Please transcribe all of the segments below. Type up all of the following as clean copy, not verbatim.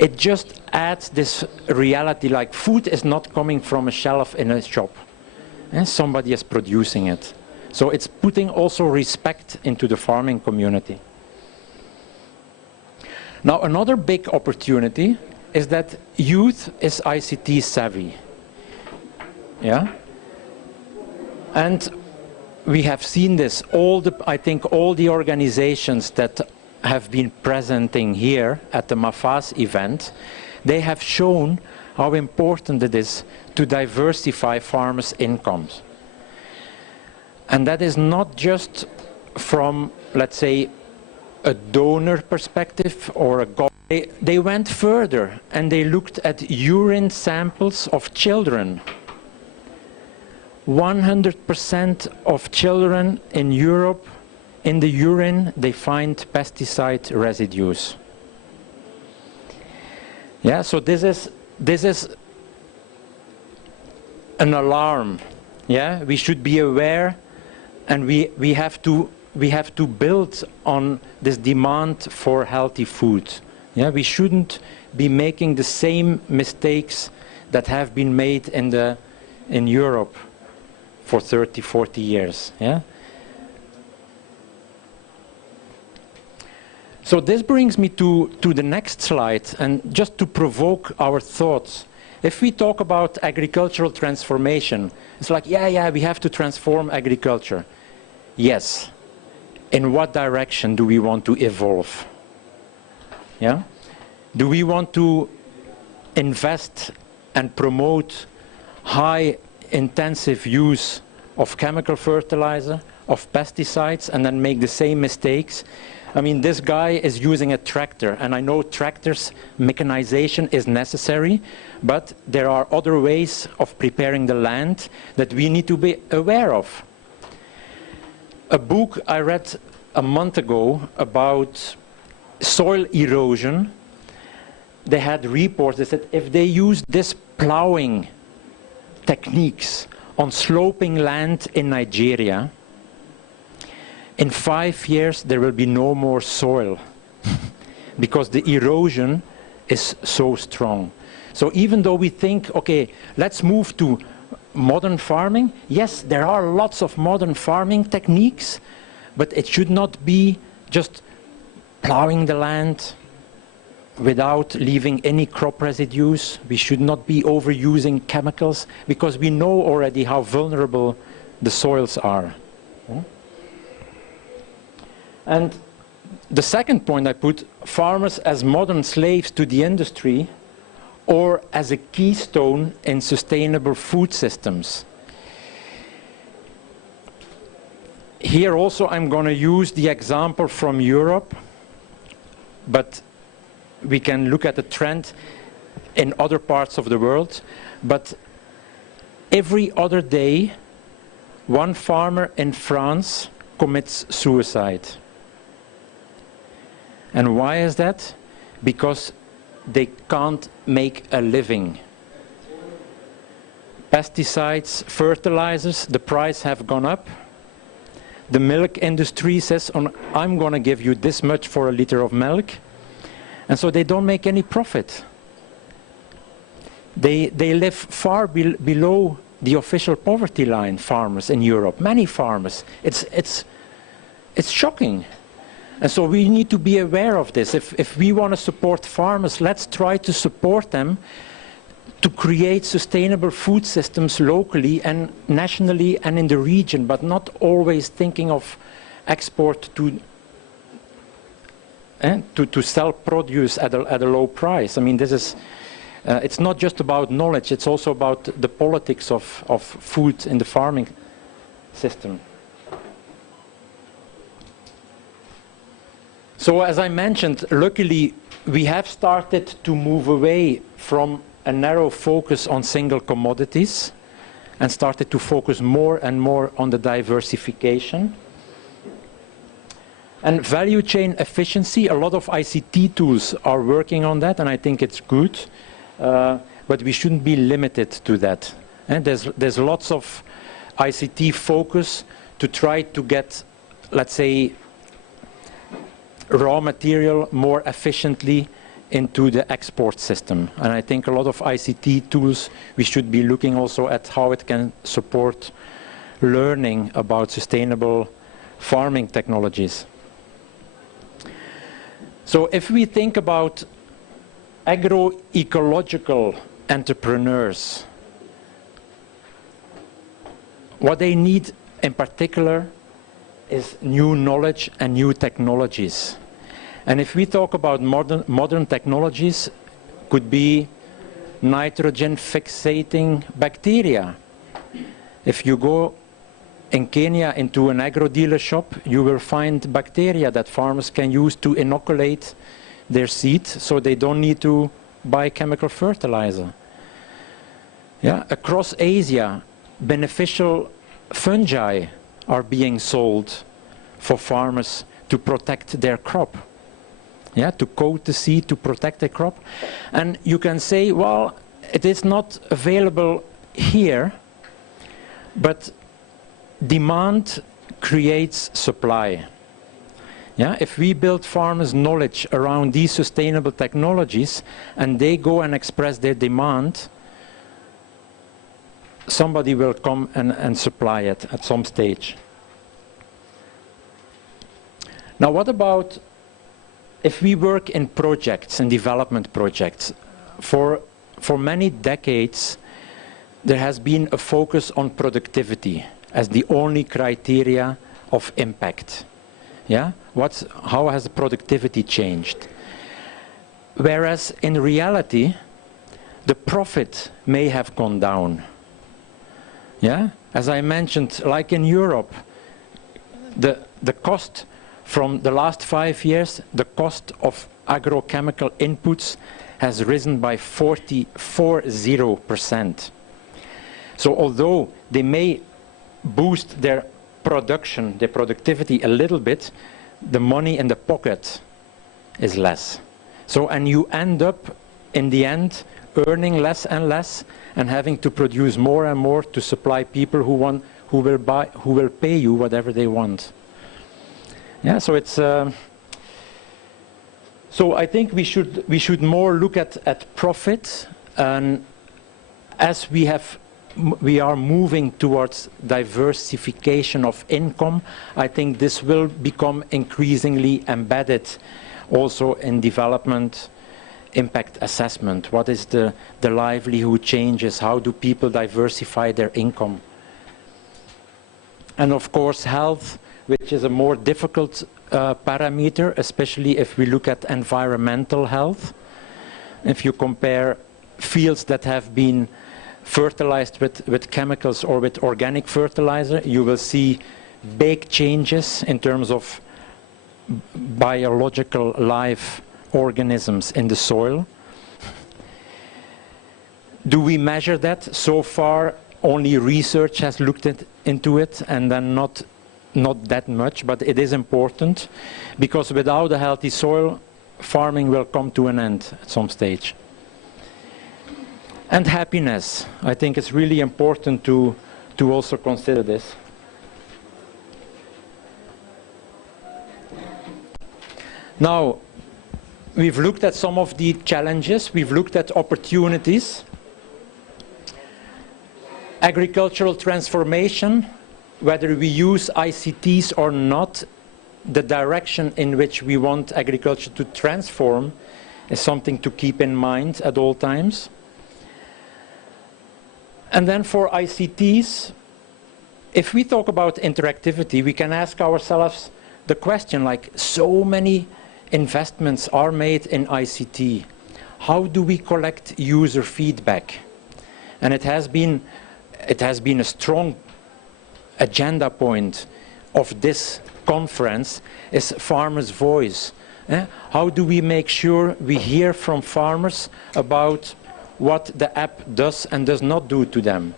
it just adds this reality, like food is not coming from a shelf in a shop. And somebody is producing it. So it's putting also respect into the farming community. Now another big opportunity is that youth is ICT savvy. Yeah? And we have seen this, I think all the organizations that have been presenting here at the MaFAAS event, they have shown how important it is to diversify farmers' incomes. And that is not just from, let's say, a donor perspective or a government. They went further and they looked at urine samples of children. 100% of children in Europe, in the urine, they find pesticide residues. Yeah, so this is an alarm. Yeah, we should be aware, and we have to build on this demand for healthy food. Yeah, we shouldn't be making the same mistakes that have been made in Europe for 30, 40 years. Yeah. So this brings me to the next slide, and just to provoke our thoughts. If we talk about agricultural transformation, it's like, yeah, we have to transform agriculture. Yes. In what direction do we want to evolve? Yeah? Do we want to invest and promote high intensive use of chemical fertilizer, of pesticides, and then make the same mistakes? I mean, this guy is using a tractor, and I know tractors, mechanization is necessary, but there are other ways of preparing the land that we need to be aware of. A book I read a month ago about soil erosion, they had reports that said if they use this plowing techniques on sloping land in Nigeria, in 5 years there will be no more soil because the erosion is so strong. So even though we think, okay, let's move to modern farming, yes, there are lots of modern farming techniques, but it should not be just plowing the land without leaving any crop residues. We should not be overusing chemicals because we know already how vulnerable the soils are. And the second point I put, farmers as modern slaves to the industry or as a keystone in sustainable food systems. Here also I'm going to use the example from Europe, but we can look at the trend in other parts of the world. But every other day, one farmer in France commits suicide. And why is that? Because they can't make a living. Pesticides, fertilizers, the price have gone up. The milk industry says, I'm going to give you this much for a liter of milk. And so they don't make any profit. They live far below the official poverty line, farmers in Europe, many farmers. It's shocking. And so we need to be aware of this. If we want to support farmers, let's try to support them to create sustainable food systems locally and nationally and in the region, but not always thinking of export to sell produce at a low price. I mean, this is, it's not just about knowledge, it's also about the politics of food in the farming system. So as I mentioned, luckily we have started to move away from a narrow focus on single commodities and started to focus more and more on the diversification. And value chain efficiency, a lot of ICT tools are working on that, and I think it's good, but we shouldn't be limited to that. And there's lots of ICT focus to try to get, let's say, raw material more efficiently into the export system. And I think a lot of ICT tools, we should be looking also at how it can support learning about sustainable farming technologies. So if we think about agroecological entrepreneurs, what they need in particular is new knowledge and new technologies. And if we talk about modern technologies, could be nitrogen fixating bacteria. If you go in Kenya into an agro dealer shop, you will find bacteria that farmers can use to inoculate their seed, so they don't need to buy chemical fertilizer. Yeah, across Asia, beneficial fungi are being sold for farmers to protect their crop. Yeah, to coat the seed, to protect the crop. And you can say, well, it is not available here, but demand creates supply. Yeah, if we build farmers' knowledge around these sustainable technologies and they go and express their demand, somebody will come and supply it at some stage. Now, what about if we work in projects and development projects? For many decades, there has been a focus on productivity as the only criteria of impact. Yeah? How has productivity changed? Whereas in reality, the profit may have gone down. Yeah? As I mentioned, like in Europe, the cost from the last 5 years, the cost of agrochemical inputs has risen by 40%. So although they may boost their production, their productivity a little bit, the money in the pocket is less. So, and you end up, in the end, earning less and less and having to produce more and more to supply people who will pay you whatever they want. Yeah, so it's so I think we should more look at profit, and as we are moving towards diversification of income, I think this will become increasingly embedded also in development impact assessment. What is the livelihood changes? How do people diversify their income? And of course health, which is a more difficult parameter, especially if we look at environmental health. If you compare fields that have been fertilized with chemicals or with organic fertilizer, you will see big changes in terms of biological live organisms in the soil. Do we measure that? So far, only research has looked into it, and then not that much, but it is important, because without a healthy soil, farming will come to an end at some stage. And happiness, I think it's really important to also consider this. Now, we've looked at some of the challenges, we've looked at opportunities. Agricultural transformation, whether we use ICTs or not, the direction in which we want agriculture to transform is something to keep in mind at all times. And then for ICTs, if we talk about interactivity, we can ask ourselves the question, like, so many investments are made in ICT. How do we collect user feedback? And it has been a strong agenda point of this conference is farmers' voice. How do we make sure we hear from farmers about what the app does and does not do to them?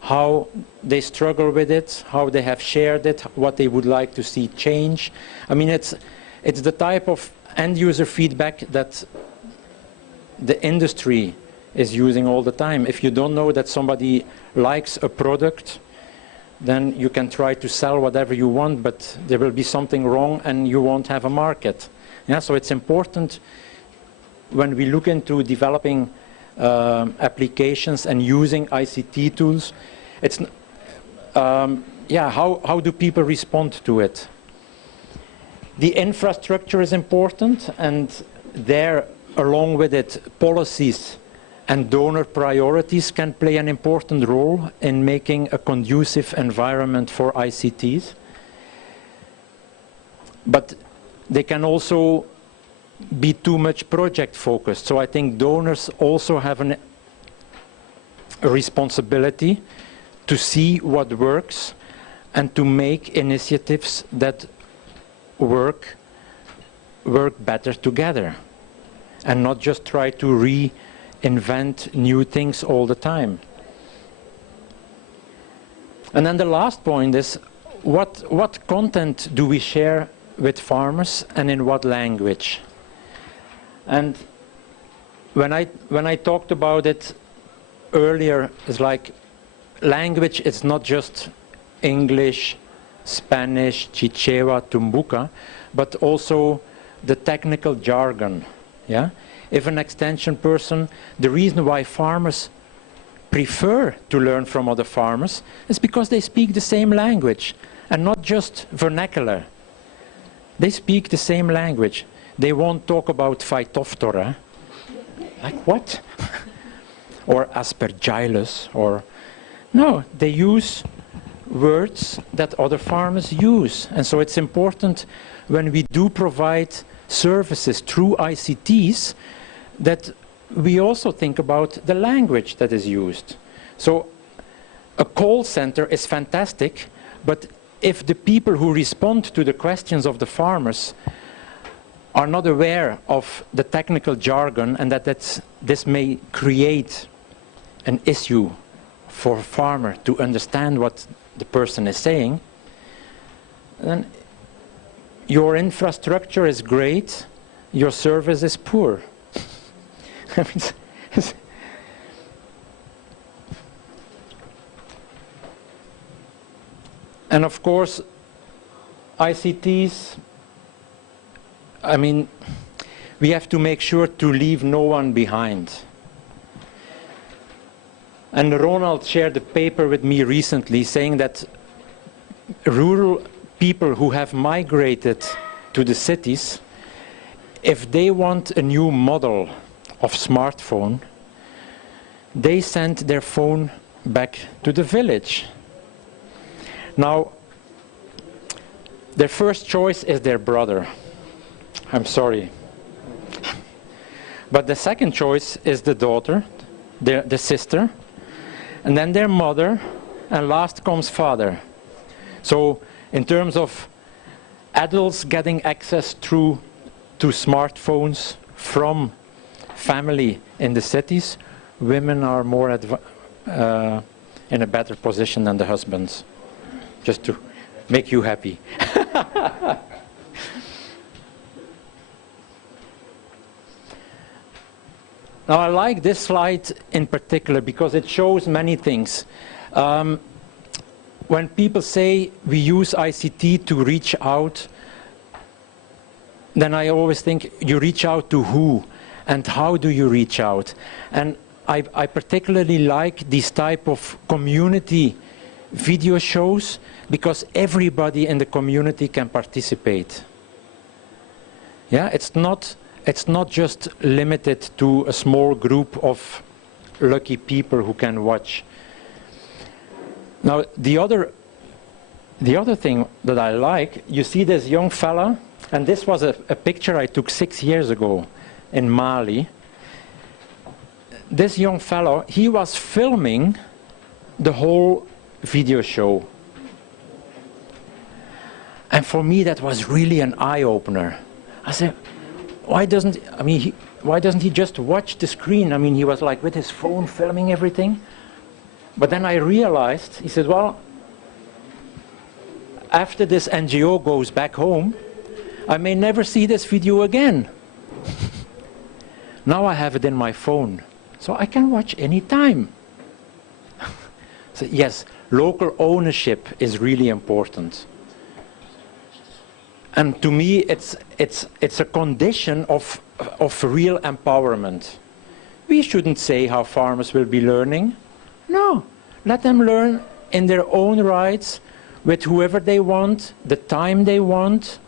How they struggle with it, how they have shared it, what they would like to see change. I mean, it's the type of end-user feedback that the industry is using all the time. If you don't know that somebody likes a product, then you can try to sell whatever you want, but there will be something wrong and you won't have a market. Yeah, so it's important when we look into developing applications and using ICT tools, it's yeah, how do people respond to it? The infrastructure is important, and there, along with it, policies and donor priorities can play an important role in making a conducive environment for ICTs. But they can also be too much project focused. So I think donors also have a responsibility to see what works and to make initiatives that work better together, and not just try to reinvent new things all the time. And then the last point is, what content do we share with farmers and in what language? And when I talked about it earlier, it's like language is not just English, Spanish, Chichewa, Tumbuka, but also the technical jargon. Yeah? If an extension person, the reason why farmers prefer to learn from other farmers is because they speak the same language and not just vernacular. They speak the same language. They won't talk about Phytophthora. Like what? Or Aspergillus, or no, they use words that other farmers use. And so it's important when we do provide services through ICTs that we also think about the language that is used. So a call center is fantastic, but if the people who respond to the questions of the farmers are not aware of the technical jargon, and that this may create an issue for a farmer to understand what the person is saying, then your infrastructure is great, your service is poor. And of course, ICTs, I mean, we have to make sure to leave no one behind. And Ronald shared a paper with me recently saying that rural people who have migrated to the cities, if they want a new model of smartphone, they send their phone back to the village. Now, their first choice is their brother. I'm sorry. But the second choice is the daughter, the sister, and then their mother, and last comes father. So in terms of adults getting access to smartphones from family in the cities, women are more in a better position than the husbands. Just to make you happy. Now I like this slide in particular because it shows many things. When people say we use ICT to reach out, then I always think, you reach out to who and how do you reach out? And I particularly like these type of community video shows because everybody in the community can participate. Yeah, it's not just limited to a small group of lucky people who can watch. Now, the other thing that I like, you see this young fella, and this was a picture I took 6 years ago in Mali. This young fellow, he was filming the whole video show. And for me, that was really an eye-opener. I said, why doesn't he just watch the screen? I mean, he was like with his phone filming everything. But then I realized, he said, well, after this NGO goes back home, I may never see this video again. Now I have it in my phone, so I can watch any time. So yes, local ownership is really important. And to me, it's a condition of of real empowerment. We shouldn't say how farmers will be learning. No, let them learn in their own rights, with whoever they want, the time they want.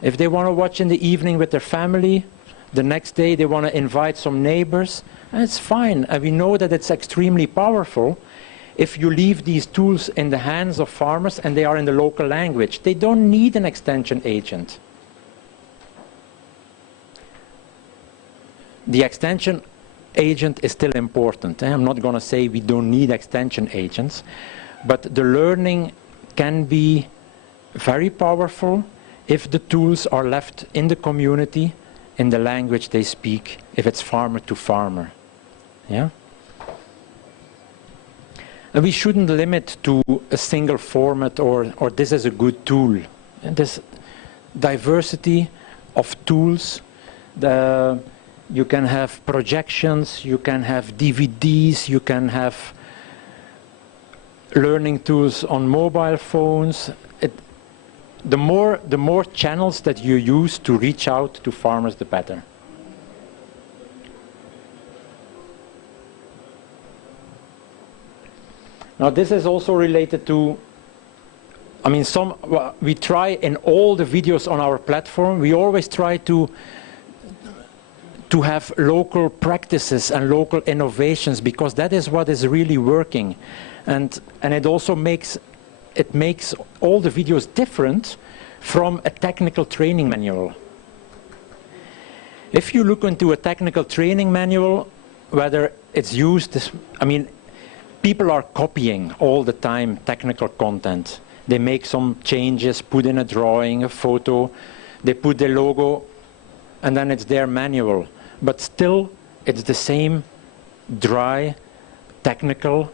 If they want to watch in the evening with their family, the next day they want to invite some neighbors, it's fine. And we know that it's extremely powerful if you leave these tools in the hands of farmers and they are in the local language. They don't need an extension agent. The extension agent is still important. I'm not going to say we don't need extension agents, but the learning can be very powerful if the tools are left in the community, in the language they speak, if it's farmer to farmer. Yeah? And we shouldn't limit to a single format or this is a good tool. And this diversity of tools, you can have projections, you can have DVDs, you can have learning tools on mobile phones. The more channels that you use to reach out to farmers, the better. Now this is also related to, I mean, we try in all the videos on our platform, we always try to have local practices and local innovations, because that is what is really working. And it also makes all the videos different from a technical training manual. If you look into a technical training manual, whether it's used, I mean, people are copying all the time technical content. They make some changes, put in a drawing, a photo, they put the logo, and then it's their manual. But still, it's the same dry technical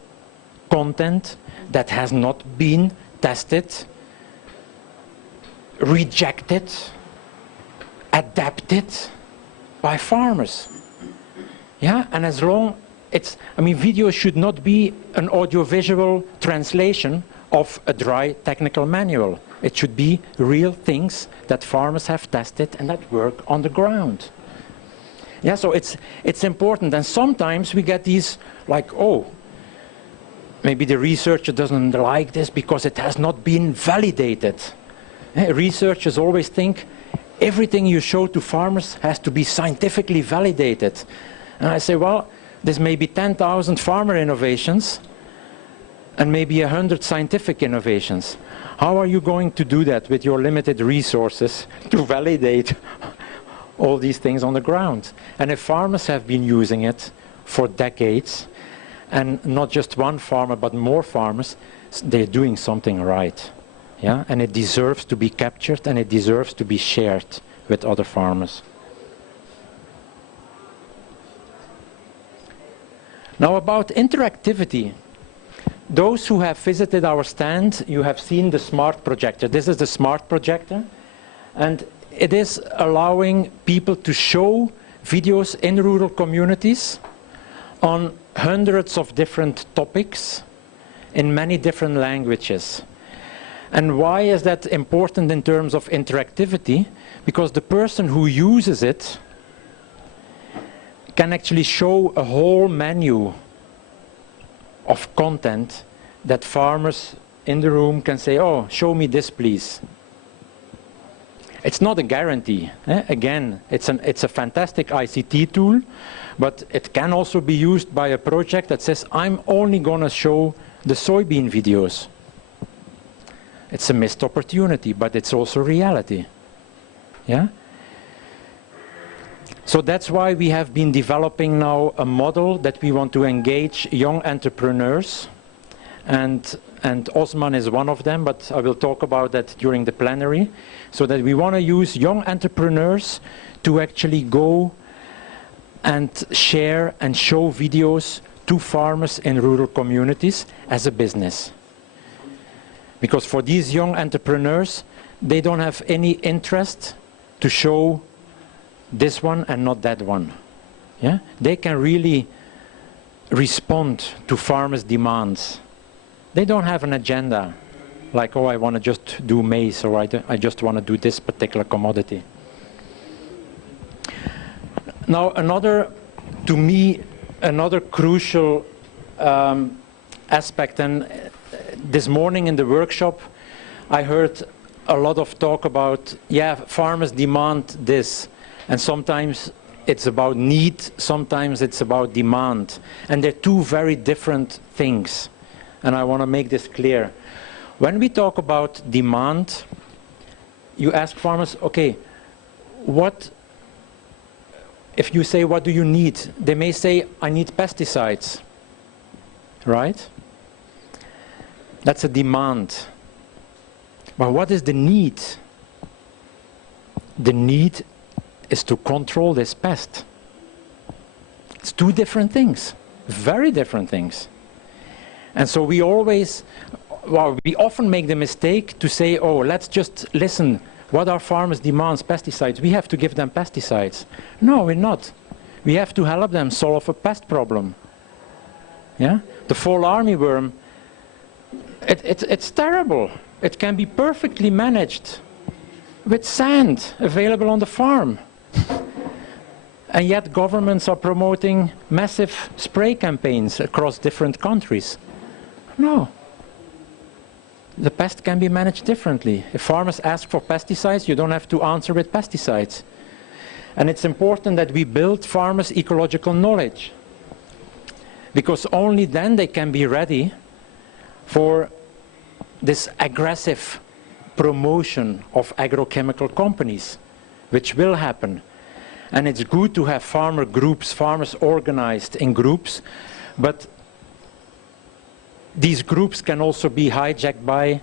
content that has not been tested, rejected, adapted by farmers. Yeah, and as long I mean, video should not be an audiovisual translation of a dry technical manual. It should be real things that farmers have tested and that work on the ground. Yeah, so it's important. And sometimes we get these like, oh, maybe the researcher doesn't like this because it has not been validated. Researchers always think everything you show to farmers has to be scientifically validated. And I say, well, there's maybe 10,000 farmer innovations and maybe 100 scientific innovations. How are you going to do that with your limited resources to validate all these things on the ground? And if farmers have been using it for decades, and not just one farmer but more farmers, they're doing something right. Yeah? And it deserves to be captured and it deserves to be shared with other farmers. Now about interactivity. Those who have visited our stand, you have seen the smart projector. This is the smart projector, and it is allowing people to show videos in rural communities on hundreds of different topics in many different languages. And why is that important in terms of interactivity? Because the person who uses it can actually show a whole menu of content that farmers in the room can say, oh, show me this, please. It's not a guarantee. Again, it's a fantastic ICT tool, but it can also be used by a project that says, I'm only going to show the soybean videos. It's a missed opportunity, but it's also reality. Yeah? So that's why we have been developing now a model that we want to engage young entrepreneurs, and Osman is one of them, but I will talk about that during the plenary, so that we want to use young entrepreneurs to actually go and share and show videos to farmers in rural communities as a business. Because for these young entrepreneurs, they don't have any interest to show this one and not that one. Yeah? They can really respond to farmers' demands. They don't have an agenda, like, oh, I want to just do maize, or I just want to do this particular commodity. Now to me, another crucial aspect, and this morning in the workshop I heard a lot of talk about, yeah, farmers demand this, and sometimes it's about need, sometimes it's about demand, and they're two very different things, and I want to make this clear. When we talk about demand, you ask farmers, okay, if you say, what do you need? They may say, I need pesticides, right? That's a demand. But what is the need? The need is to control this pest. It's two different things, very different things. And so we often make the mistake to say, oh, let's just listen. What our farmers demand, pesticides. We have to give them pesticides. No, we're not. We have to help them solve a pest problem. Yeah? The fall armyworm, it's terrible. It can be perfectly managed with sand available on the farm. And yet governments are promoting massive spray campaigns across different countries. No. The pest can be managed differently. If farmers ask for pesticides, you don't have to answer with pesticides. And it's important that we build farmers' ecological knowledge, because only then they can be ready for this aggressive promotion of agrochemical companies, which will happen. And it's good to have farmer groups, farmers organized in groups, but these groups can also be hijacked by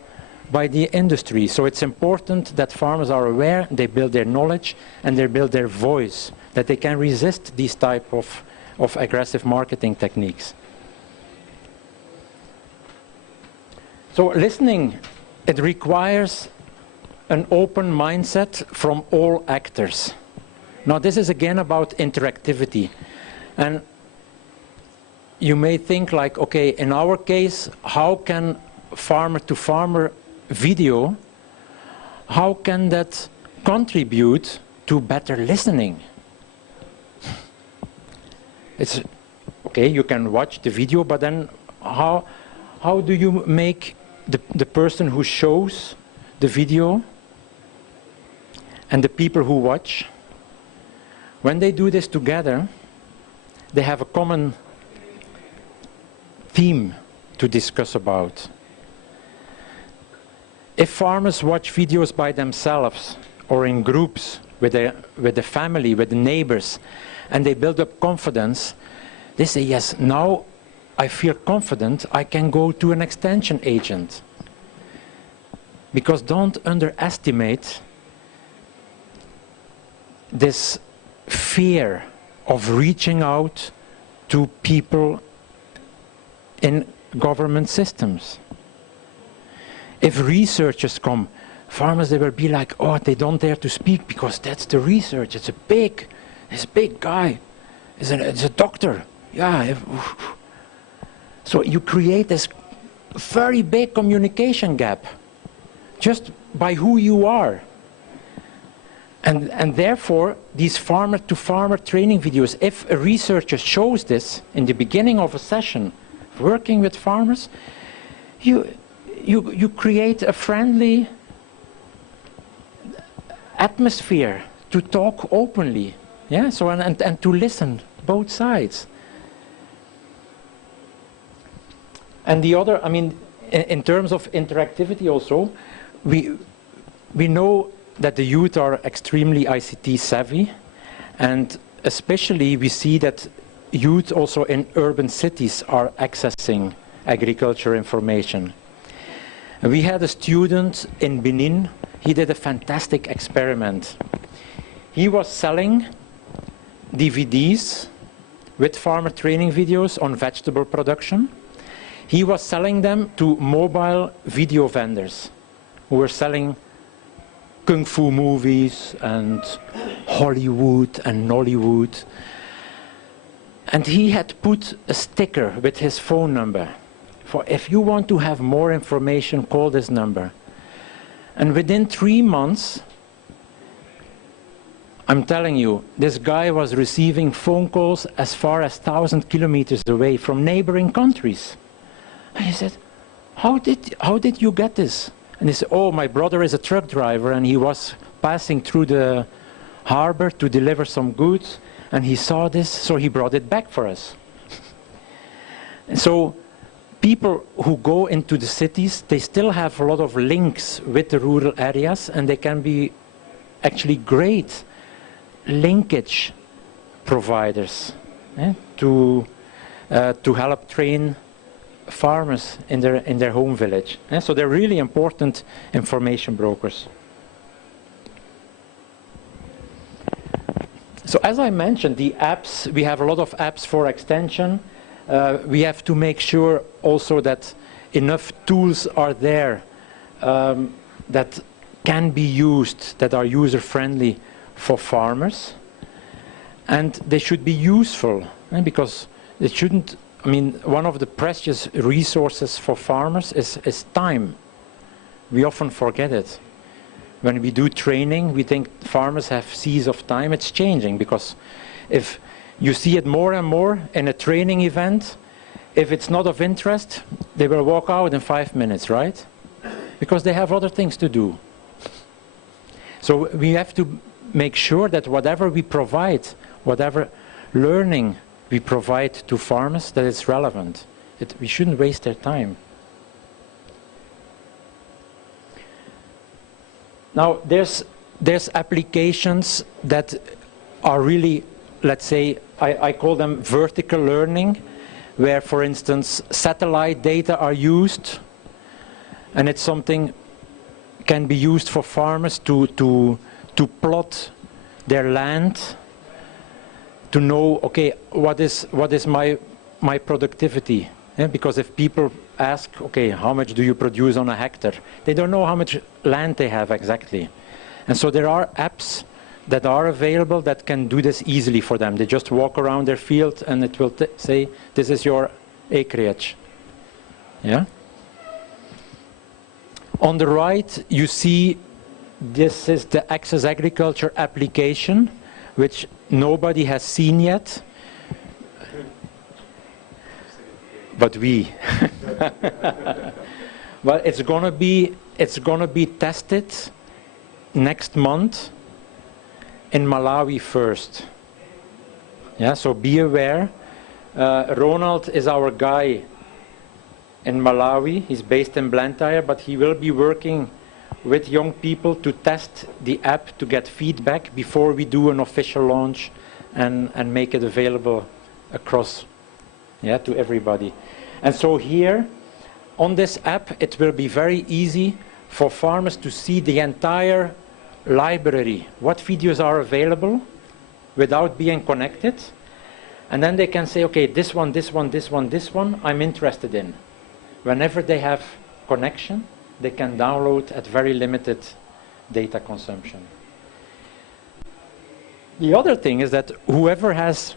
the industry. So it's important that farmers are aware, they build their knowledge, and they build their voice, that they can resist these type of aggressive marketing techniques. So listening, it requires an open mindset from all actors. Now this is again about interactivity. And you may think like, okay, in our case, how can farmer-to-farmer video, how can that contribute to better listening? It's okay, you can watch the video, but then how do you make the person who shows the video and the people who watch, when they do this together, they have a common theme to discuss about. If farmers watch videos by themselves or in groups with the family, with the neighbors, and they build up confidence, they say, yes, now I feel confident, I can go to an extension agent. Because don't underestimate this fear of reaching out to people in government systems. If researchers come, farmers, they will be like, oh, they don't dare to speak because that's the research. It's a big guy. It's a doctor. Yeah. So you create this very big communication gap just by who you are. And therefore, these farmer-to-farmer training videos, if a researcher shows this in the beginning of a session, working with farmers, you create a friendly atmosphere to talk openly, yeah. So and to listen both sides. And the other, I mean, in terms of interactivity also, we know that the youth are extremely ICT savvy, and especially we see that youth also in urban cities are accessing agriculture information. And we had a student in Benin, he did a fantastic experiment. He was selling DVDs with farmer training videos on vegetable production. He was selling them to mobile video vendors who were selling kung fu movies and Hollywood and Nollywood. And he had put a sticker with his phone number for if you want to have more information, call this number. And within 3 months, I'm telling you, this guy was receiving phone calls as far as 1,000 kilometers away from neighboring countries. And he said, how did you get this? And he said, oh, my brother is a truck driver and he was passing through the harbor to deliver some goods and he saw this, so he brought it back for us. And so people who go into the cities, they still have a lot of links with the rural areas and they can be actually great linkage providers to help train farmers in their home village. So they're really important information brokers. So as I mentioned, the apps, we have a lot of apps for extension. We have to make sure also that enough tools are there that can be used, that are user-friendly for farmers. And they should be useful, because it shouldn't, I mean, one of the precious resources for farmers is time. We often forget it. When we do training, we think farmers have seas of time. It's changing, because if you see it more and more in a training event, if it's not of interest, they will walk out in 5 minutes, right? Because they have other things to do. So we have to make sure that whatever we provide, whatever learning we provide to farmers, that it's relevant. We shouldn't waste their time. Now, there's applications that are really, let's say, I call them vertical learning, where, for instance, satellite data are used, and it's something can be used for farmers to plot their land, to know, okay, what is my productivity? Because if people ask, okay, how much do you produce on a hectare? They don't know how much land they have exactly. And so there are apps that are available that can do this easily for them. They just walk around their field and it will say, this is your acreage. Yeah? On the right, you see this is the Access Agriculture application, which nobody has seen yet. But we. Well, it's gonna be tested next month in Malawi first. Yeah, so be aware. Ronald is our guy in Malawi. He's based in Blantyre, but he will be working with young people to test the app to get feedback before we do an official launch and make it available across, yeah, to everybody. And so here on this app, it will be very easy for farmers to see the entire library, what videos are available without being connected. And then they can say, okay, this one, this one, this one, this one, I'm interested in. Whenever they have connection, they can download at very limited data consumption. The other thing is that whoever has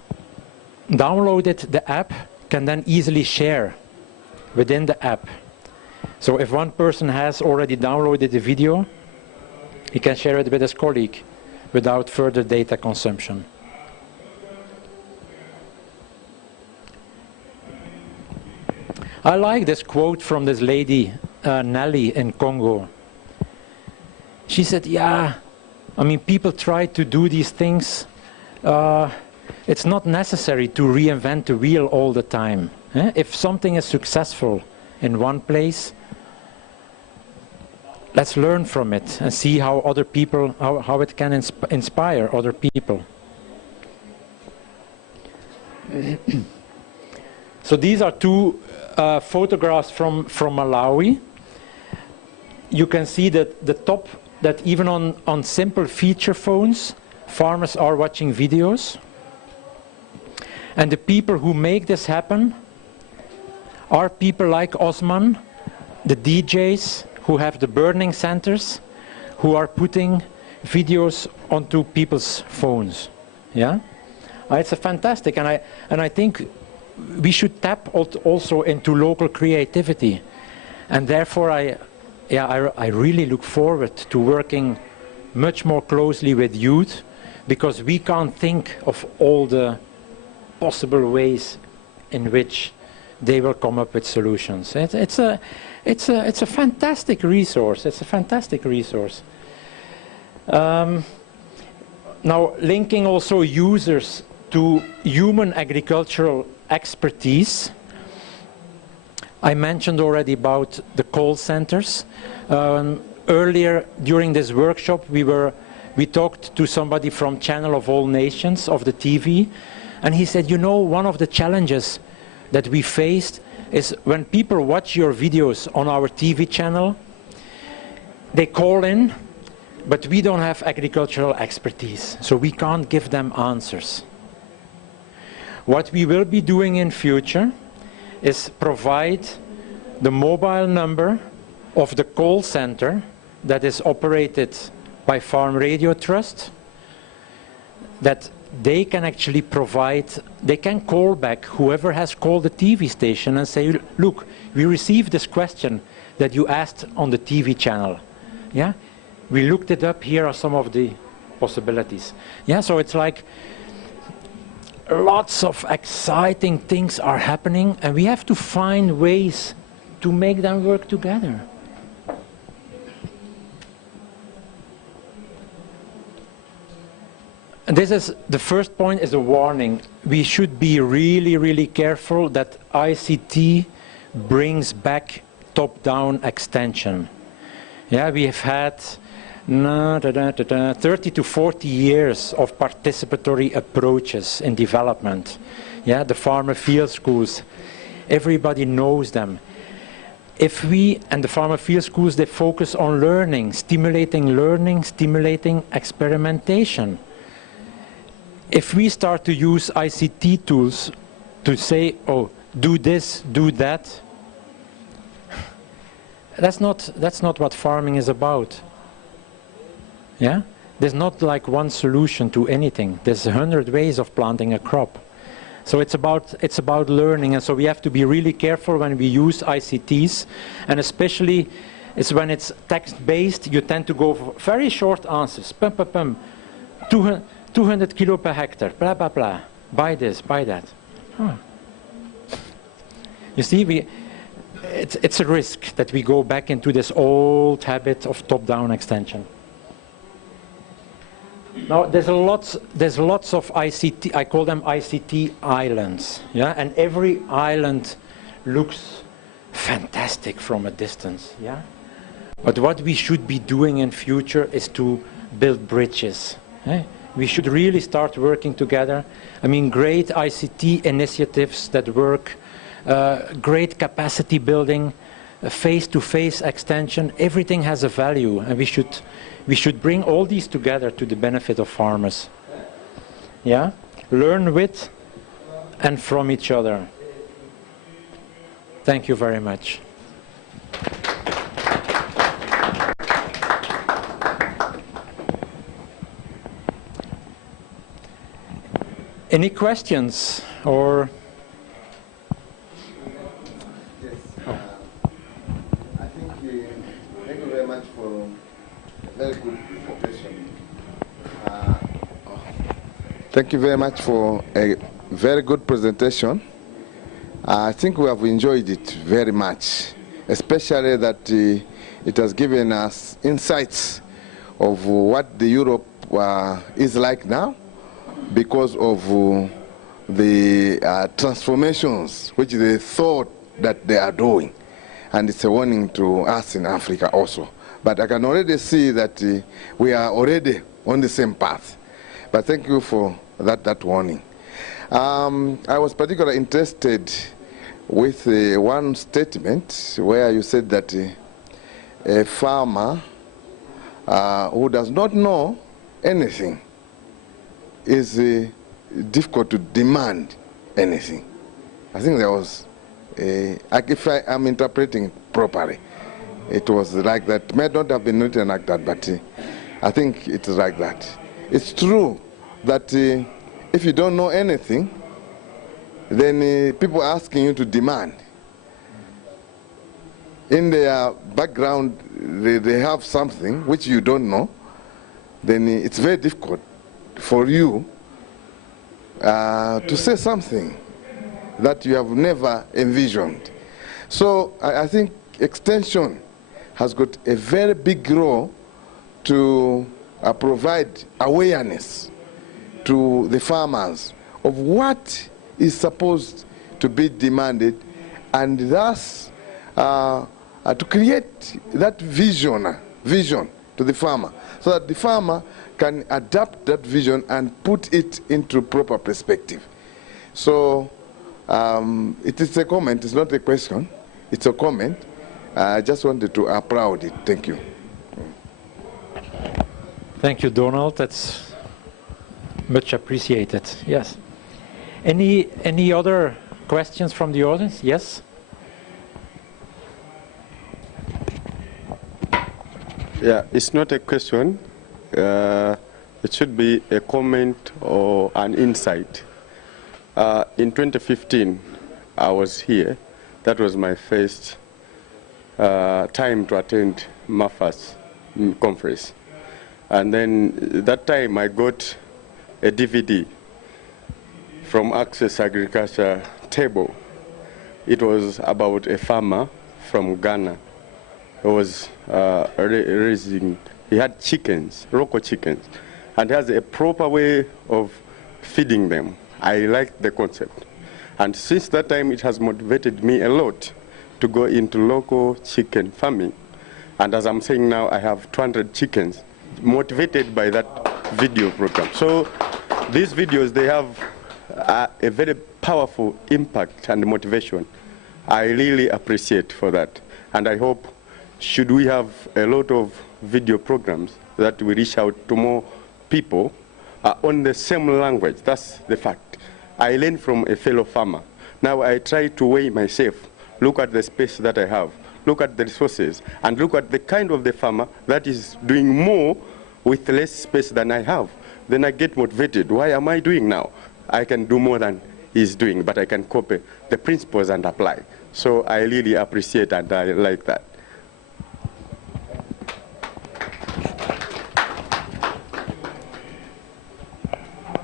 downloaded the app can then easily share within the app. So if one person has already downloaded the video, he can share it with his colleague without further data consumption. I like this quote from this lady, Mele in Congo. She said, yeah, I mean, people try to do these things. It's not necessary to reinvent the wheel all the time. If something is successful in one place, let's learn from it and see how other people, how it can inspire other people. So these are two photographs from Malawi. You can see that the top, that even on simple feature phones, farmers are watching videos. And the people who make this happen are people like Osman, the DJs who have the burning centers, who are putting videos onto people's phones. Yeah, it's a fantastic, and I think we should tap also into local creativity, and therefore I really look forward to working much more closely with youth, because we can't think of all the possible ways in which they will come up with solutions. It's a fantastic resource. It's a fantastic resource. Now, linking also users to human agricultural expertise. I mentioned already about the call centers. Earlier during this workshop, we talked to somebody from Channel of All Nations of the TV, and he said, you know, one of the challenges that we faced is when people watch your videos on our TV channel, they call in, but we don't have agricultural expertise, so we can't give them answers. What we will be doing in future is provide the mobile number of the call center that is operated by Farm Radio Trust, that they can actually provide, they can call back whoever has called the TV station and say, look, we received this question that you asked on the TV channel. Yeah, we looked it up, here are some of the possibilities. Yeah, so it's like lots of exciting things are happening, and we have to find ways to make them work together. And this is, the first point is a warning. We should be really, really careful that ICT brings back top-down extension. Yeah, we have had 30 to 40 years of participatory approaches in development. Yeah, the farmer field schools, everybody knows them. If we, and the farmer field schools, they focus on learning, stimulating experimentation. If we start to use ICT tools to say, oh, do this, do that, that's not what farming is about. Yeah? There's not like one solution to anything. There's 100 ways of planting a crop. So it's about learning, and so we have to be really careful when we use ICTs, and especially when it's text-based, you tend to go for very short answers. 200 kilo per hectare, blah, blah, blah. Buy this, buy that. Huh. You see, it's a risk that we go back into this old habit of top-down extension. Now, there's lots of ICT, I call them ICT islands, yeah? And every island looks fantastic from a distance, yeah? But what we should be doing in future is to build bridges. Eh? We should really start working together. I mean, great ICT initiatives that work, great capacity building, face-to-face extension, everything has a value, and we should bring all these together to the benefit of farmers. Yeah? Learn with and from each other. Thank you very much. Any questions or? Yes. I think thank you very much for a very good presentation. Thank you very much for a very good presentation. I think we have enjoyed it very much, especially that it has given us insights of what the Europe is like now, because of the transformations which they thought that they are doing. And it's a warning to us in Africa also. But I can already see that we are already on the same path. But thank you for that warning. I was particularly interested with one statement where you said that a farmer who does not know anything is difficult to demand anything. I think there was, if I am interpreting it properly, it was like that. It may not have been written like that, but I think it is like that. It's true that if you don't know anything, then people are asking you to demand. In their background, they have something which you don't know, then it's very difficult for you to say something that you have never envisioned. So I think Extension has got a very big role to provide awareness to the farmers of what is supposed to be demanded, and thus to create that vision to the farmer, so that the farmer can adapt that vision and put it into proper perspective. So it is a comment, it's not a question, it's a comment. I just wanted to applaud it. Thank you. Thank you, Donald. That's much appreciated. Yes. Any other questions from the audience? Yes. Yeah, it's not a question. It should be a comment or an insight. In 2015, I was here. That was my first time to attend MaFAAS conference. And then that time I got a DVD from Access Agriculture table. It was about a farmer from Ghana. He was raising, he had chickens, local chickens, and he has a proper way of feeding them. I liked the concept. And since that time, it has motivated me a lot to go into local chicken farming. And as I'm saying now, I have 200 chickens, motivated by that video program. So these videos, they have a very powerful impact and motivation. I really appreciate for that. And I hope, should we have a lot of video programs that we reach out to more people on the same language. That's the fact. I learned from a fellow farmer. Now I try to weigh myself, look at the space that I have, look at the resources, and look at the kind of the farmer that is doing more with less space than I have. Then I get motivated. Why am I doing now? I can do more than he's doing, but I can copy the principles and apply. So I really appreciate and I like that.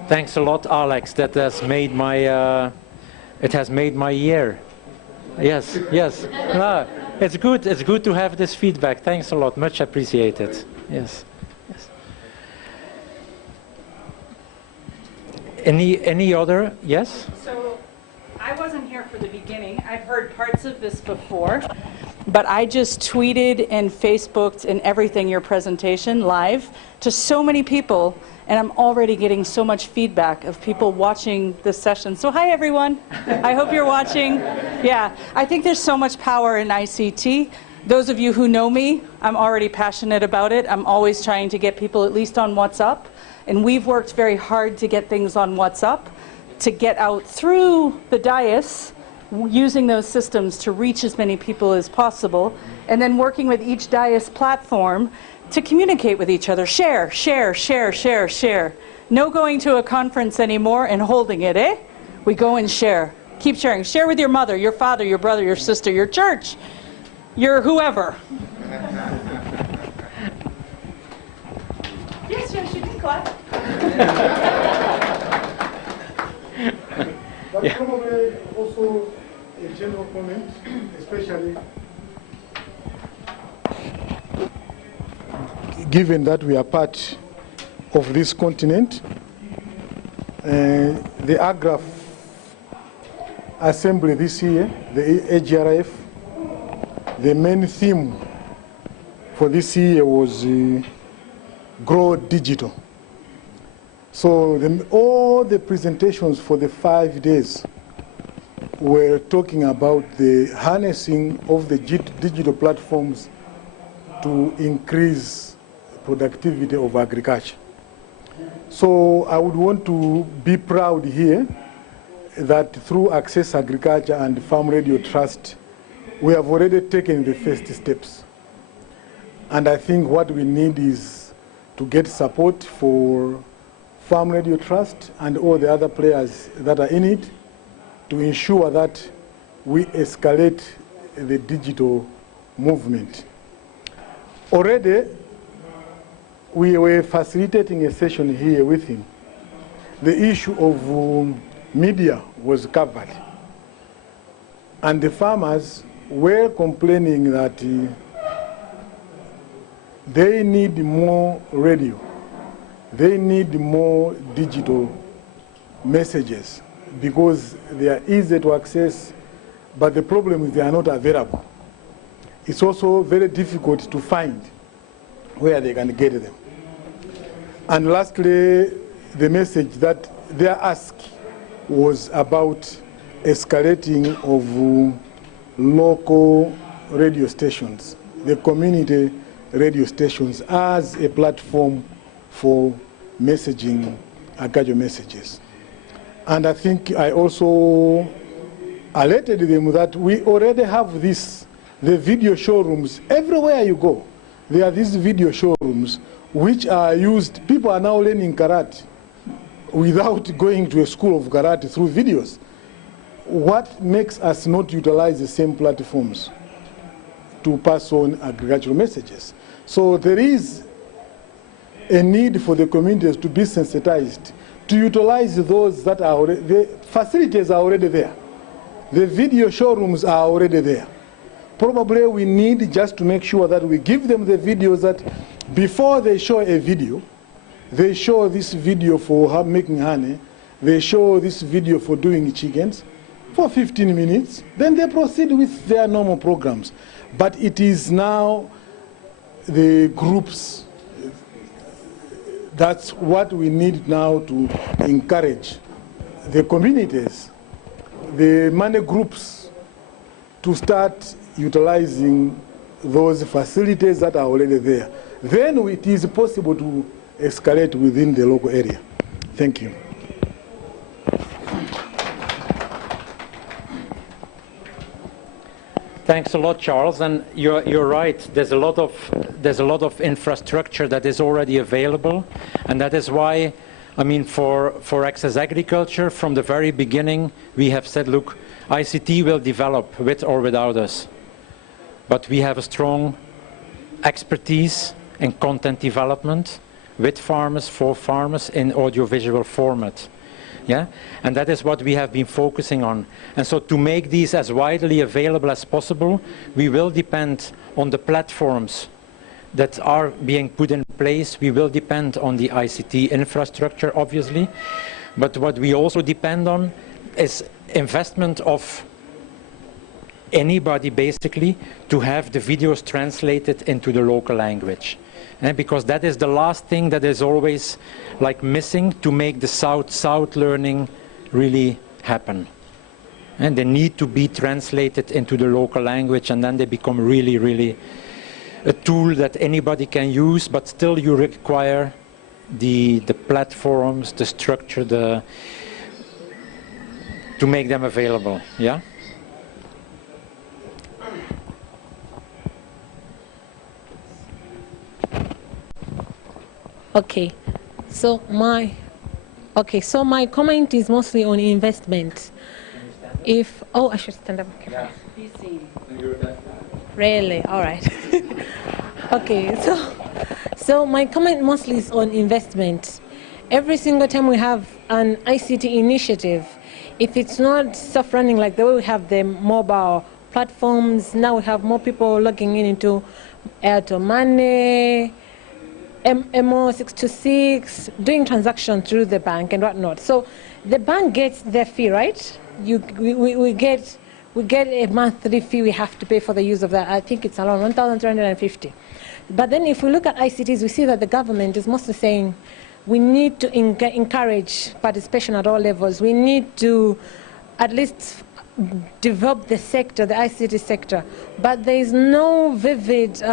Thanks a lot, Alex. That has made my it has made my year. Yes, yes. No, it's good. It's good to have this feedback. Thanks a lot. Much appreciated. Yes. Yes. Any other? Yes. So I wasn't here for the beginning. I've heard parts of this before, but I just tweeted and Facebooked and everything your presentation live to so many people. And I'm already getting so much feedback of people watching this session. So hi, everyone. I hope you're watching. Yeah, I think there's so much power in ICT. Those of you who know me, I'm already passionate about it. I'm always trying to get people at least on WhatsApp. And we've worked very hard to get things on WhatsApp, to get out through the dais, using those systems to reach as many people as possible, and then working with each dais platform to communicate with each other. Share, share, share, share, share. No going to a conference anymore and holding it, eh? We go and share. Keep sharing. Share with your mother, your father, your brother, your sister, your church, your whoever. Yes, yes, you can clap. But probably also a general comment, especially given that we are part of this continent. The AGRAF Assembly this year, the AGRF, the main theme for this year was Grow Digital. So all the presentations for the 5 days were talking about the harnessing of the digital platforms to increase productivity of agriculture. So I would want to be proud here that through Access Agriculture and Farm Radio Trust, we have already taken the first steps. And I think what we need is to get support for Farm Radio Trust and all the other players that are in it to ensure that we escalate the digital movement. Already, we were facilitating a session here with him the issue of media was covered. And the farmers were complaining that they need more radio. They need more digital messages because they are easy to access, but the problem is they are not available. It's also very difficult to find where they can get them. And lastly, the message that their ask was about escalating of local radio stations, the community radio stations, as a platform for messaging agricultural messages. And I think I also alerted them that we already have this, the video showrooms. Everywhere you go, there are these video showrooms which are used. People are now learning karate without going to a school of karate through videos. What makes us not utilize the same platforms to pass on agricultural messages? So there is a need for the communities to be sensitized, to utilize those that are already, the facilities are already there. The video showrooms are already there. Probably we need just to make sure that we give them the videos that before they show a video, they show this video for making honey, they show this video for doing chickens for 15 minutes, then they proceed with their normal programs. But it is now the groups. That's what we need now to encourage the communities, the money groups, to start utilizing those facilities that are already there. Then it is possible to escalate within the local area. Thank you. Thanks a lot, Charles. And you're right. There's a lot of infrastructure that is already available, and that is why, I mean, for Access Agriculture, from the very beginning, we have said, look, ICT will develop with or without us, but we have a strong expertise in content development with farmers, for farmers, in audiovisual format. Yeah? And that is what we have been focusing on. And so to make these as widely available as possible, we will depend on the platforms that are being put in place. We will depend on the ICT infrastructure, obviously. But what we also depend on is investment of anybody, basically, to have the videos translated into the local language. And because that is the last thing that is always like missing to make the South-South learning really happen. And they need to be translated into the local language, and then they become really, really a tool that anybody can use, but still you require the platforms, the structure, to make them available. Yeah? Okay, so my comment is mostly on investment. I should stand up. Okay. Yeah. Be seen. Really? All right. Okay, so my comment mostly is on investment. Every single time we have an ICT initiative, if it's not self-running like the way we have the mobile platforms, now we have more people logging into Airtel Money, MO626, doing transactions through the bank and whatnot. So the bank gets their fee, right? We get a monthly fee we have to pay for the use of that. I think it's around 1,350. But then if we look at ICTs, we see that the government is mostly saying we need to encourage participation at all levels. We need to at least develop the sector, the ICT sector. But there is no vivid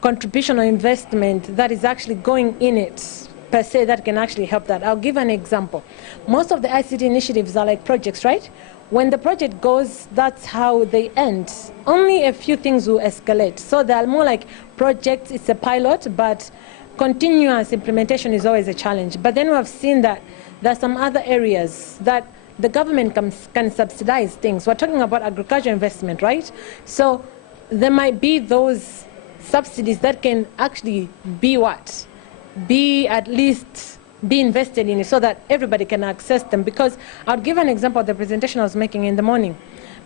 contribution or investment that is actually going in it per se that can actually help that. I'll give an example. Most of the ICT initiatives are like projects, right? When the project goes, that's how they end. Only a few things will escalate. So they're more like projects, it's a pilot, but continuous implementation is always a challenge. But then we have seen that there are some other areas that the government can subsidize things. We're talking about agriculture investment, right? So there might be those subsidies that can actually be what? Be at least be invested in it so that everybody can access them. Because I'll give an example of the presentation I was making in the morning.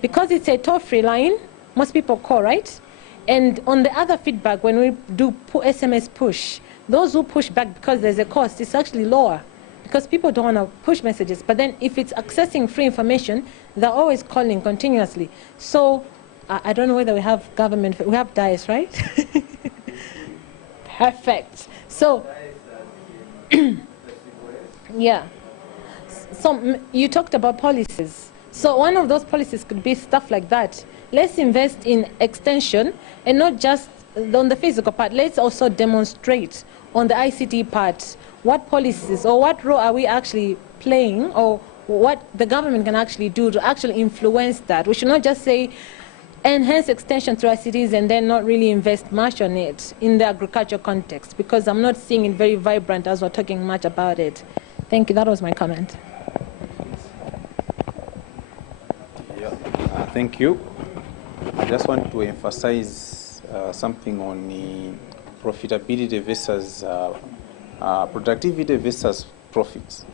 Because it's a toll-free line, most people call, right? And on the other feedback, when we do SMS push, those who push back because there's a cost, it's actually lower because people don't want to push messages. But then if it's accessing free information, they're always calling continuously. So I don't know whether we have government, we have DICE, right? Perfect. So, yeah. So you talked about policies. So one of those policies could be stuff like that. Let's invest in extension and not just on the physical part. Let's also demonstrate on the ICT part what policies or what role are we actually playing or what the government can actually do to actually influence that. We should not just say enhance extension through ICTs and then not really invest much on it in the agriculture context, because I'm not seeing it very vibrant as we're talking much about it. Thank you. That was my comment. Thank you. I just want to emphasize something on the profitability versus productivity versus profits.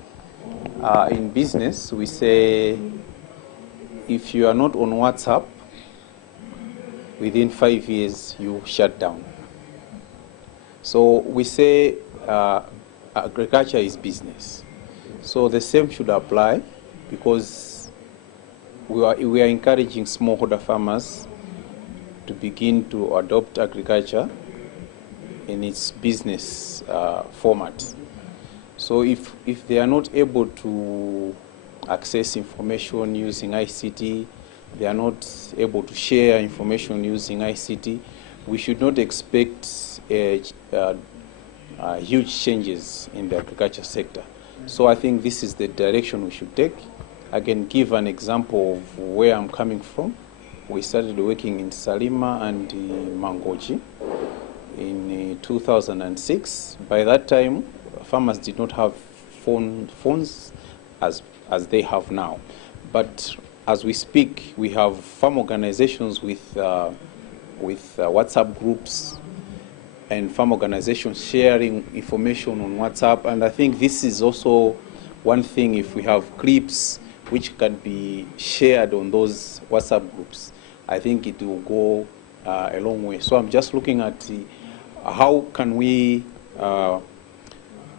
In business, we say if you are not on WhatsApp, within 5 years, you shut down. So we say agriculture is business. So the same should apply, because we are encouraging smallholder farmers to begin to adopt agriculture in its business format. So if they are not able to access information using ICT, they are not able to share information using ICT, we should not expect huge changes in the agriculture sector. So I think this is the direction we should take. I can give an example of where I'm coming from. We started working in Salima and Mangochi in 2006. By that time, farmers did not have phones as they have now. But as we speak, we have farm organizations with WhatsApp groups and farm organizations sharing information on WhatsApp. And I think this is also one thing. If we have clips which can be shared on those WhatsApp groups, I think it will go a long way. So I'm just looking at how can we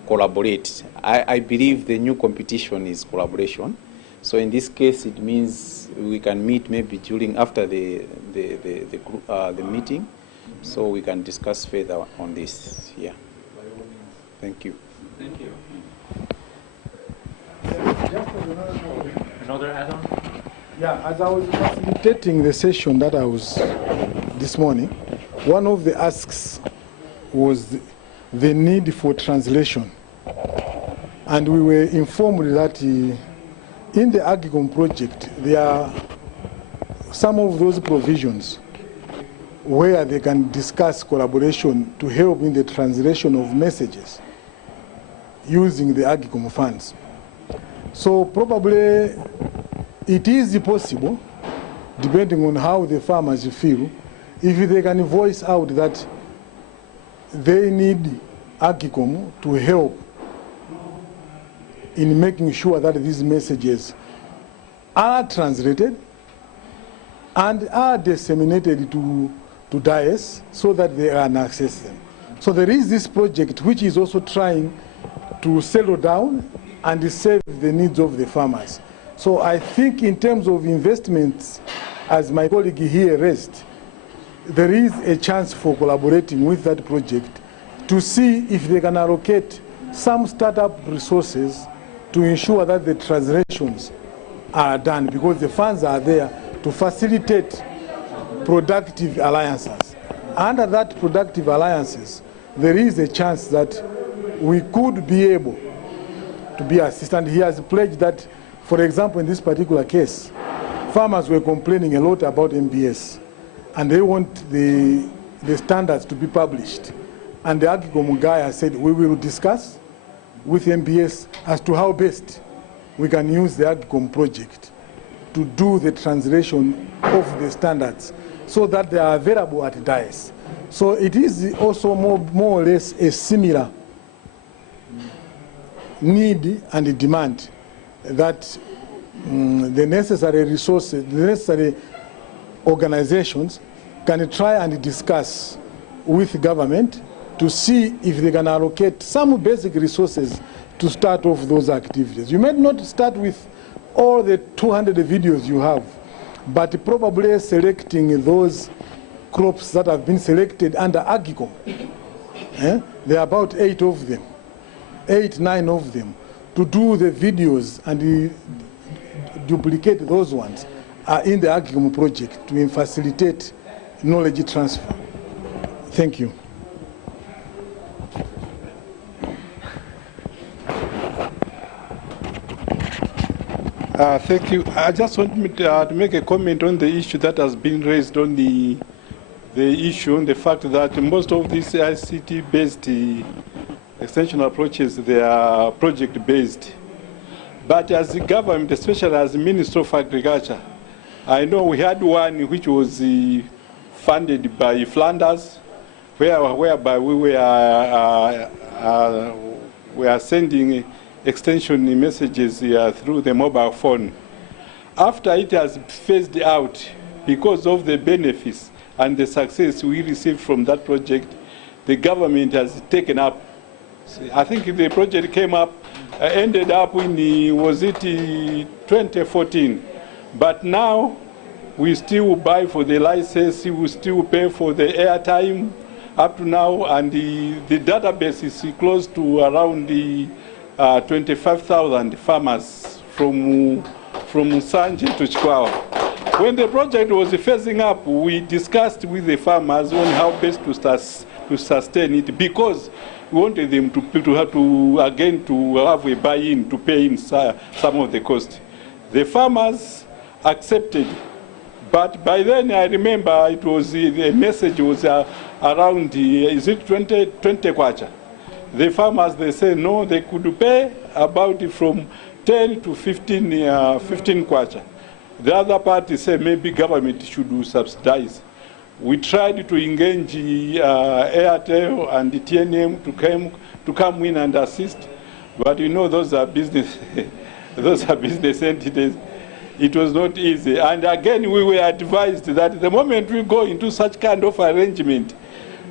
collaborate. I believe the new competition is collaboration. So in this case, it means we can meet maybe after the meeting, so we can discuss further on this. Yeah. Thank you. Thank you. Another add-on? Yeah, as I was facilitating the session that I was this morning, one of the asks was the need for translation. And we were informed that in the Agicom project, there are some of those provisions where they can discuss collaboration to help in the translation of messages using the Agicom funds. So probably it is possible, depending on how the farmers feel, if they can voice out that they need Agicom to help in making sure that these messages are translated and are disseminated to DICE so that they can access them. So there is this project which is also trying to settle down and serve the needs of the farmers. So I think in terms of investments, as my colleague here raised, there is a chance for collaborating with that project to see if they can allocate some startup resources to ensure that the translations are done, because the funds are there to facilitate productive alliances. Under that productive alliances, there is a chance that we could be able to be assisted. He has pledged that, for example, in this particular case, farmers were complaining a lot about MBS, and they want the standards to be published. And the Agicom guy has said, we will discuss with MBS as to how best we can use the Agicom project to do the translation of the standards so that they are available at DICE. So it is also more or less a similar need and demand that the necessary resources, the necessary organizations can try and discuss with government to see if they can allocate some basic resources to start off those activities. You may not start with all the 200 videos you have, but probably selecting those crops that have been selected under Agicom. There are about 8 of them, 8, 9 of them, to do the videos and duplicate those ones in the Agicom project to facilitate knowledge transfer. Thank you. Thank you. I just want to make a comment on the issue that has been raised on the issue on the fact that most of these ICT-based extension approaches, they are project-based. But as the government, especially as the Minister of Agriculture, I know we had one which was funded by Flanders, whereby we were sending extension messages through the mobile phone. After it has phased out, because of the benefits and the success we received from that project, the government has taken up. I think the project came up, ended up in, was it 2014? But now we still buy for the license, we still pay for the airtime up to now, and the database is close to around the 25,000 farmers from Sanje to Chikwawa. When the project was phasing up, we discussed with the farmers on how best to sustain it, because we wanted them to have a buy-in to pay in some of the cost. The farmers accepted, but by then I remember it was the message was around is it 20 kwacha. The farmers, they say no, they could pay about from 10 to 15 kwacha. The other party say maybe government should subsidize. We tried to engage Airtel and the TNM to come in and assist, but you know those are business those are business entities. It was not easy. And again, we were advised that the moment we go into such kind of arrangement,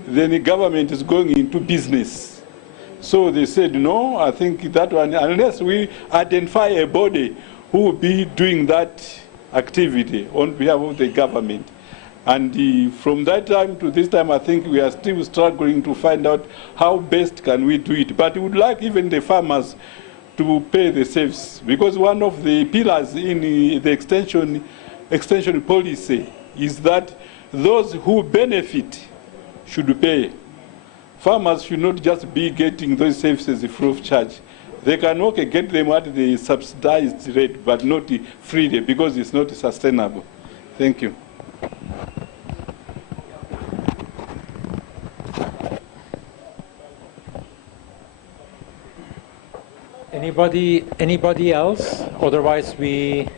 then the government is going into business. So they said, no, I think that one, unless we identify a body who will be doing that activity on behalf of the government. And from that time to this time, I think we are still struggling to find out how best can we do it. But we would like even the farmers to pay the service, because one of the pillars in the extension policy is that those who benefit should pay. Farmers should not just be getting those services free of charge. They can okay get them at the subsidized rate, but not freely, because it's not sustainable. Thank you. Anybody else? Otherwise, we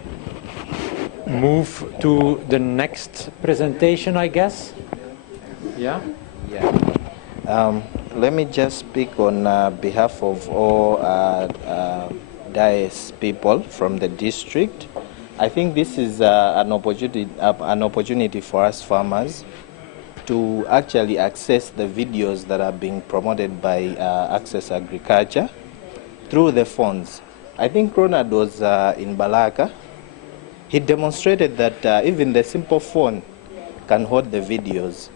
move to the next presentation, I guess. Yeah? Yeah. Let me just speak on behalf of all DIAS people from the district. I think this is an opportunity for us farmers to actually access the videos that are being promoted by Access Agriculture through the phones. I think Ronald was in Balaka. He demonstrated that even the simple phone can hold the videos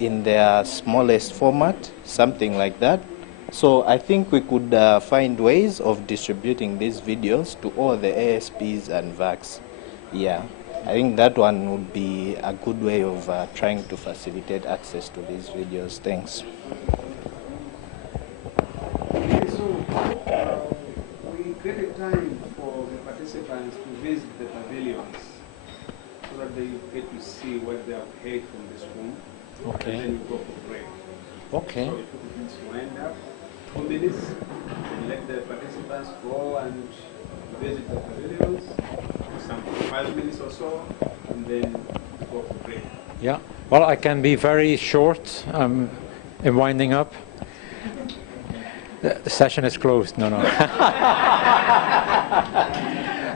in their smallest format, something like that. So I think we could find ways of distributing these videos to all the ASPs and VACs. Yeah, I think that one would be a good way of trying to facilitate access to these videos. Thanks. We created time for the participants to visit the pavilions so that they get to see what they have heard from this room. Okay. And then we go for break. Okay. So if we can wind up 4 minutes and let the participants go and visit the pavilions, some 5 minutes or so, and then go for break. Yeah. Well, I can be very short in winding up. The session is closed. No, no.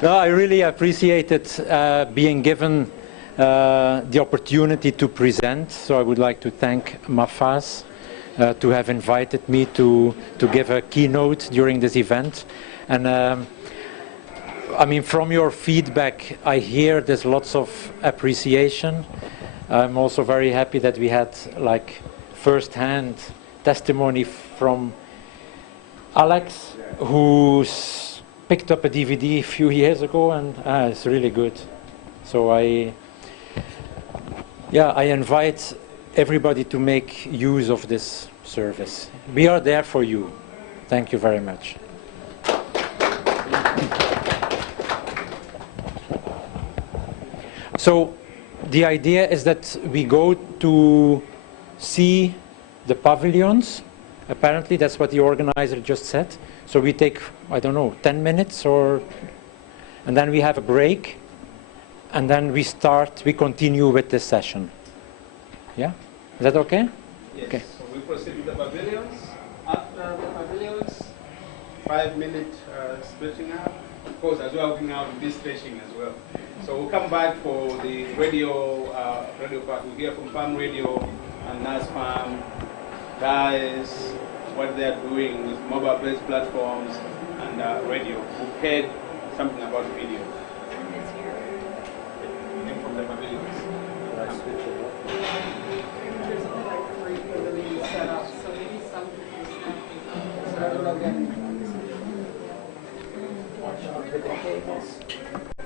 No, I really appreciated being given the opportunity to present. So I would like to thank MaFAAS to have invited me to give a keynote during this event. And I mean, from your feedback, I hear there's lots of appreciation. I'm also very happy that we had like first-hand testimony from Alex, who's picked up a DVD a few years ago, and it's really good. So I invite everybody to make use of this service. We are there for you. Thank you very much. So the idea is that we go to see the pavilions. Apparently, that's what the organizer just said. So we take, I don't know, 10 minutes and then we have a break. And then we continue with this session. Yeah? Is that okay? Yes. Okay. So we proceed with the pavilions. After the pavilions, 5-minute stretching out. Of course, as we're working out, we'll be stretching as well. So we'll come back for the radio part. We'll hear from Farm Radio and NAS Farm guys, what they're doing with mobile-based platforms and radio. We've heard something about video. From the pavilions. There's only like 3 pavilions set up, so maybe some people